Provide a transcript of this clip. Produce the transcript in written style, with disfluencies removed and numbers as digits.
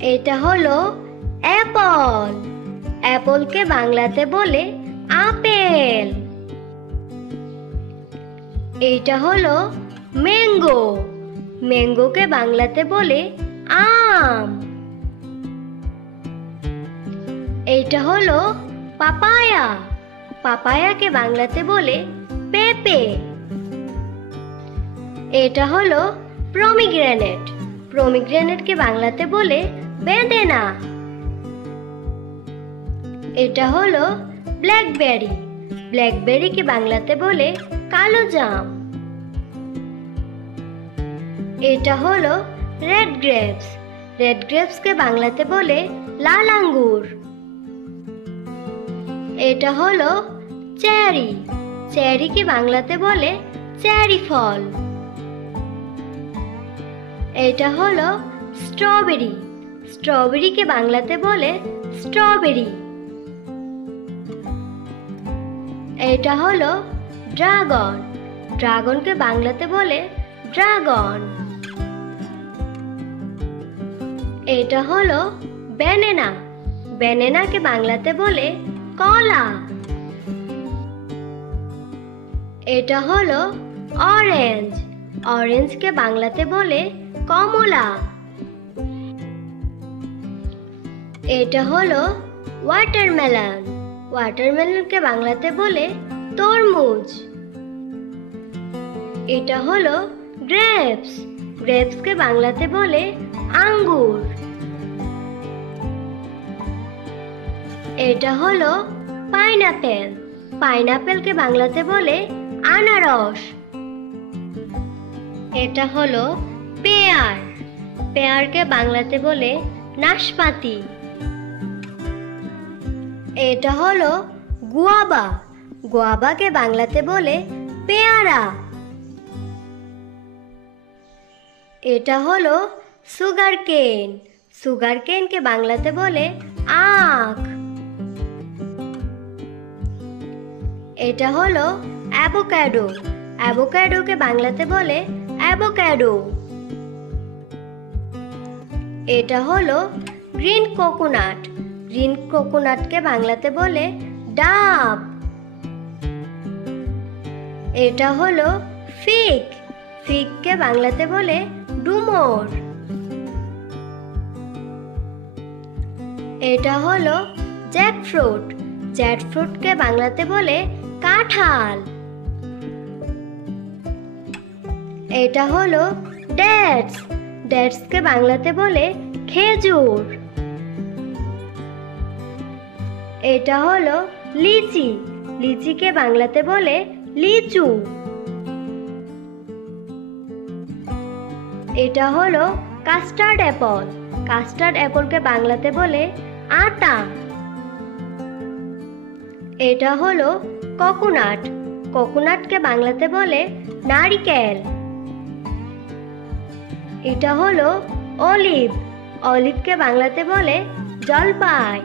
এটা হলো অ্যাপল। অ্যাপলকে বাংলাতে বলে আপেল। এটা হলো ম্যাঙ্গো। ম্যাঙ্গোকে বাংলাতে বলে আম। এইটা হলো পাপায়া। পাপায়াকে বাংলাতে বলে পেঁপে। এটা হলো পমিগ্রেনেট। পমিগ্রেনেটকে বাংলাতে বলে বেদেনা। এটা হলো ব্ল্যাকবেরি। ব্ল্যাকবেরিকে বাংলাতে বলে কালো জাম। এটা হলো রেড গ্রেপস। রেড গ্রেপসকে বাংলাতে বলে লাল আঙ্গুর। এটা হলো চেরি। চেরিকে বাংলাতে বলে চেরি ফল। এটা হলো স্ট্রবেরি। স্ট্রবেরিকে বাংলাতে বলে স্ট্রবেরি। এটা হলো ড্রাগন। ড্রাগনকে বাংলাতে বলে ড্রাগন। এটা হলো ব্যানানা। ব্যানানাকে বাংলাতে বলে কলা। এটা হলো অরেঞ্জ। অরেঞ্জকে বাংলাতে বলে কমলা। এটা হলো ওয়াটারমেলন। ওয়াটারমেলনকে বাংলাতে বলে তরমুজ। এটা হলো গ্রেপস। গ্রেপসকে বাংলাতে বলে আঙ্গুর। এটা হলো পাইনাপেল। পাইনাপেলকে বাংলাতে বলে আনারস। এটা হলো পেয়ার। পেয়ারকে বাংলাতে বলে নাশপাতি। এটা হলো গুয়াভা। গুয়াভাকে বাংলাতে বলে পেয়ারা। এটা হলো সুগার কেন। সুগার কেনকে বাংলাতে বলে আখ। এটা হলো অ্যাভোক্যাডো। অ্যাভোক্যাডোকে বাংলাতে বলে অ্যাভোক্যাডো। এটা হলো গ্রিন কোকোনাট। গ্রিন কোকোনাটকে বাংলাতে বলে ডাব। এটা হলো ফিগ। ফিগকে বাংলাতে বলে ডুমুর। এটা হলো জ্যাকফ্রুট। জ্যাকফ্রুটকে বাংলাতে বলে কাঁঠাল। এটা হলো ডেটস। ডেটসকে বাংলাতে বলে খেজুর। এটা হলো লিচি। লিচিকে বাংলাতে বলে লিচু। এটা হলো কাস্টার্ড অ্যাপল। কাস্টার্ড অ্যাপলকে বাংলাতে বলে আতা। এটা হলো কোকোনাট। কোকোনাটকে বাংলাতে বলে নারিকেল। এটা হলো অলিভ। অলিভকে বাংলাতে বলে জলপাই।